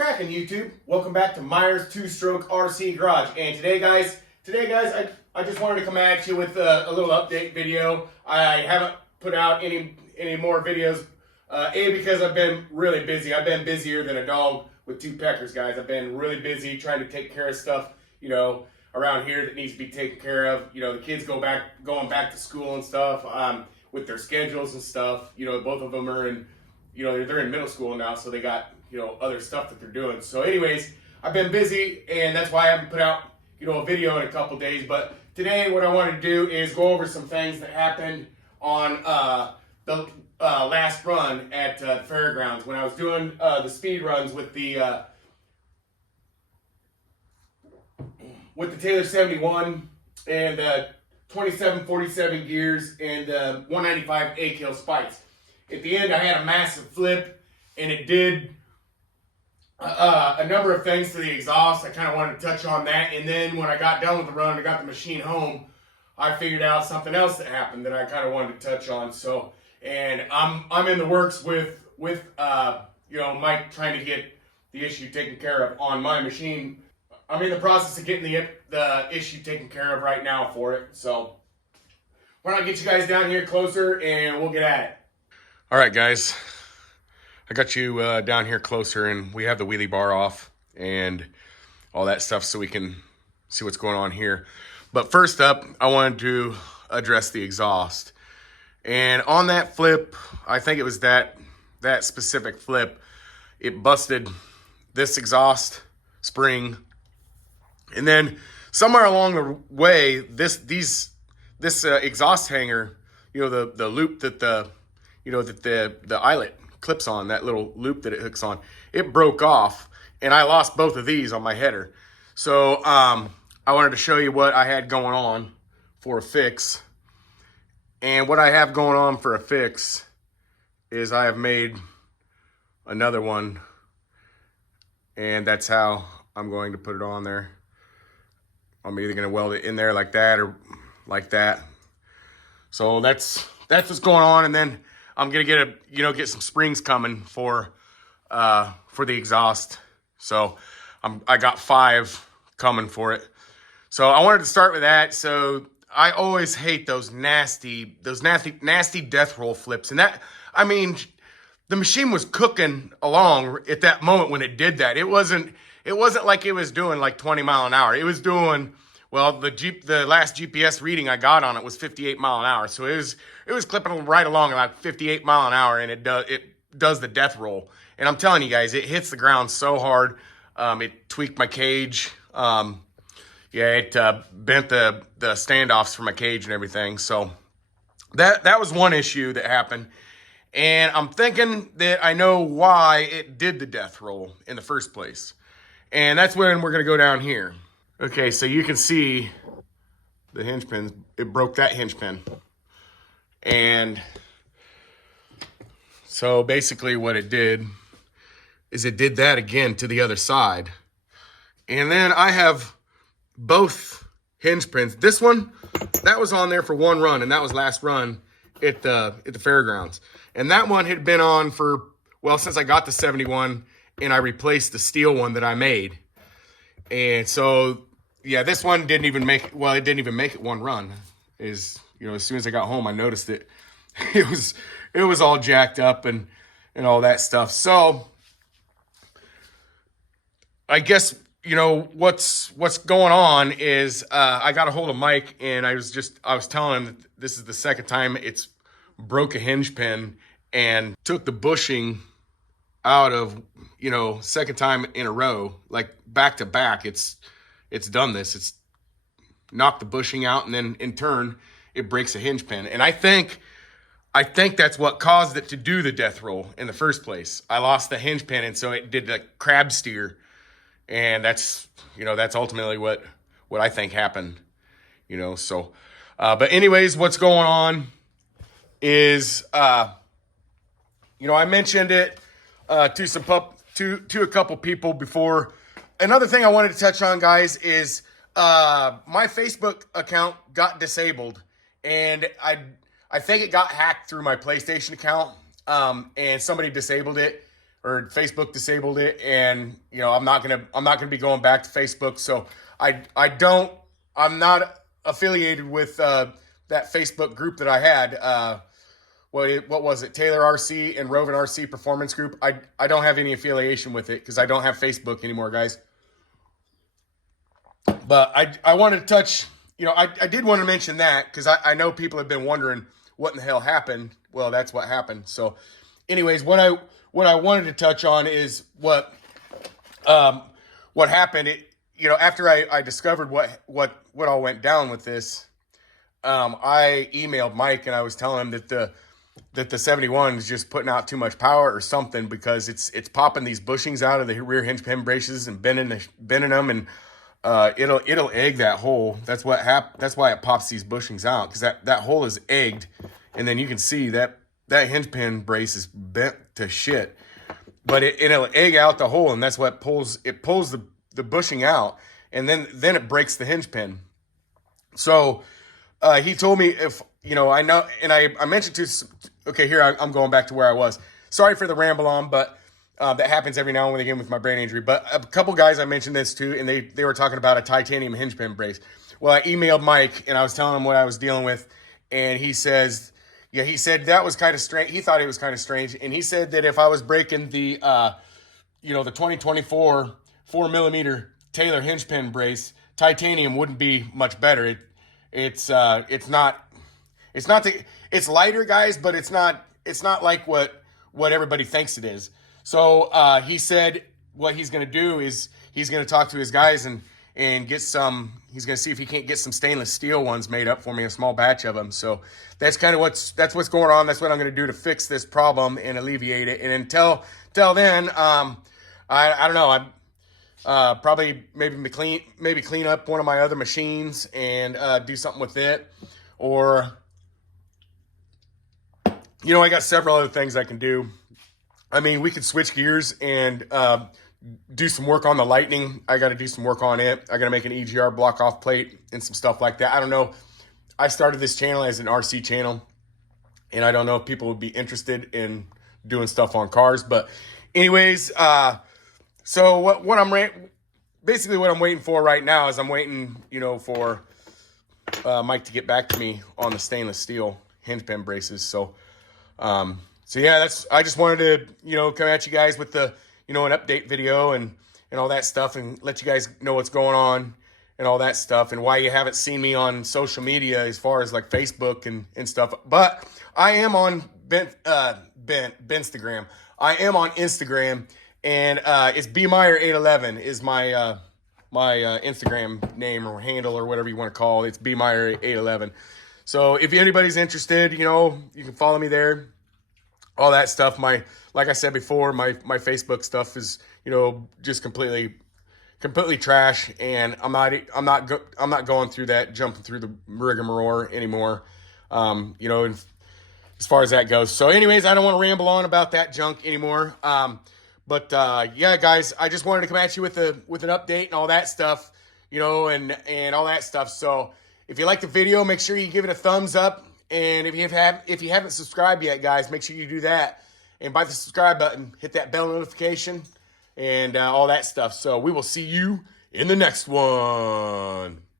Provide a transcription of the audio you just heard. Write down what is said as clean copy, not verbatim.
cracking, YouTube? Welcome back to Myers Two-Stroke RC Garage. And today guys, I just wanted to come at you with a little update video. I haven't put out any more videos, because I've been really busy. I've been busier than a dog with two peckers, guys. I've been really busy trying to take care of stuff, around here that needs to be taken care of. The kids going back to school and stuff, with their schedules and stuff. Both of them are in, they're in middle school now, so they got, other stuff that they're doing. So anyways, I've been busy, and that's why I haven't put out, a video in a couple days. But today what I want to do is go over some things that happened on the last run at the fairgrounds when I was doing the speed runs with the Taylor 71 and 2747 gears and 195 A-Kill spikes. At the end, I had a massive flip, and it did a number of things to the exhaust. I kind of wanted to touch on that, and then when I got done with the run, I got the machine home, I figured out something else that happened that I kind of wanted to touch on. So, and I'm in the works with Mike trying to get the issue taken care of on my machine. I'm in the process of getting the issue taken care of right now for it. So why don't I get you guys down here closer and we'll get at it. All right, guys. I got you down here closer, and we have the wheelie bar off and all that stuff so we can see what's going on here. But first up, I wanted to address the exhaust. And on that flip, I think it was that specific flip, it busted this exhaust spring. And then somewhere along the way, this exhaust hanger, the loop that the eyelet clips on, that little loop that it hooks on, it broke off, and I lost both of these on my header. So I wanted to show you what I had going on for a fix. And what I have going on for a fix is I have made another one, and that's how I'm going to put it on there. I'm either going to weld it in there like that or like that. So that's what's going on. And then I'm going to get some springs coming for the exhaust. So I got 5 coming for it. So I wanted to start with that. So I always hate those nasty death roll flips. And the machine was cooking along at that moment when it did that. It wasn't like it was doing like 20 mile an hour. It was doing, well, the last GPS reading I got on it was 58 mile an hour. So it was clipping right along about 58 mile an hour, and it does the death roll. And I'm telling you guys, it hits the ground so hard. It tweaked my cage. It bent the standoffs for my cage and everything. So that was one issue that happened. And I'm thinking that I know why it did the death roll in the first place. And that's when we're going to go down here. Okay, so you can see the hinge pins. It broke that hinge pin. And so basically what it did is it did that again to the other side. And then I have both hinge pins. This one, that was on there for one run, and that was last run at the fairgrounds. And that one had been on for, well, since I got the 71, and I replaced the steel one that I made. And so, yeah, this one didn't even make it one run. As soon as I got home, I noticed it. It was all jacked up and all that stuff. So I guess, what's going on is I got a hold of Mike, and I was telling him that this is the second time it's broke a hinge pin and took the bushing out of, second time in a row, like back to back. It's done this. It's knocked the bushing out, and then in turn it breaks a hinge pin. And I think that's what caused it to do the death roll in the first place. I lost the hinge pin, and so it did the crab steer. And that's ultimately what I think happened, so, but anyways, what's going on is, I mentioned it, to a couple people before. Another thing I wanted to touch on, guys, is, my Facebook account got disabled, and I think it got hacked through my PlayStation account, and somebody disabled it. or Facebook disabled it, and I'm not gonna be going back to Facebook. So I'm not affiliated with that Facebook group that I had. What was it? Taylor RC and Rovan RC Performance Group. I don't have any affiliation with it because I don't have Facebook anymore, guys. But I wanted to touch, I did want to mention that because I know people have been wondering what in the hell happened. Well, that's what happened. So, anyways, what I wanted to touch on is what happened. After I discovered what all went down with this, I emailed Mike and I was telling him that the 71 is just putting out too much power or something, because it's popping these bushings out of the rear hinge pin braces and bending them, and it'll egg that hole. That's why it pops these bushings out, because that hole is egged, and then you can see that hinge pin brace is bent to shit. But it'll egg out the hole, and that's what pulls the bushing out, and then it breaks the hinge pin. So he told me, if I know, and I mentioned to, okay, here I'm going back to where I was. Sorry for the ramble on, but that happens every now and again with my brain injury. But a couple guys I mentioned this to, and they were talking about a titanium hinge pin brace. Well, I emailed Mike and I was telling him what I was dealing with, and he said that was kind of strange. He thought it was kind of strange, and he said that if I was breaking the the 2024 4mm Taylor hinge pin brace, titanium wouldn't be much better. It's lighter, guys, but it's not like what everybody thinks it is. So he said what he's going to do is he's going to talk to his guys and get some. He's going to see if he can't get some stainless steel ones made up for me, a small batch of them. So that's kind of what's going on. That's what I'm going to do to fix this problem and alleviate it. And until then, I don't know. I'm probably maybe clean up one of my other machines and do something with it, or I got several other things I can do. I mean, we could switch gears and do some work on the Lightning. I got to do some work on it. I got to make an EGR block off plate and some stuff like that. I don't know. I started this channel as an RC channel, and I don't know if people would be interested in doing stuff on cars. But anyways, so what I'm waiting for right now is I'm waiting, for Mike to get back to me on the stainless steel hinge pin braces. So yeah, I just wanted to, come at you guys with the, an update video and all that stuff, and let you guys know what's going on and all that stuff, and why you haven't seen me on social media as far as like Facebook and stuff. But I am on Instagram. I am on Instagram, and it's bmeyer811 is my Instagram name or handle or whatever you want to call it. It's bmeyer811. So if anybody's interested, you can follow me there. All that stuff. Like I said before, my Facebook stuff is, just completely trash, and I'm not going through that, jumping through the rigmarole anymore. As far as that goes. So anyways, I don't want to ramble on about that junk anymore. But yeah, guys, I just wanted to come at you with an update and all that stuff, and all that stuff. So if you like the video, make sure you give it a thumbs up. And if you haven't subscribed yet, guys, make sure you do that. And by the subscribe button, hit that bell notification and all that stuff. So we will see you in the next one.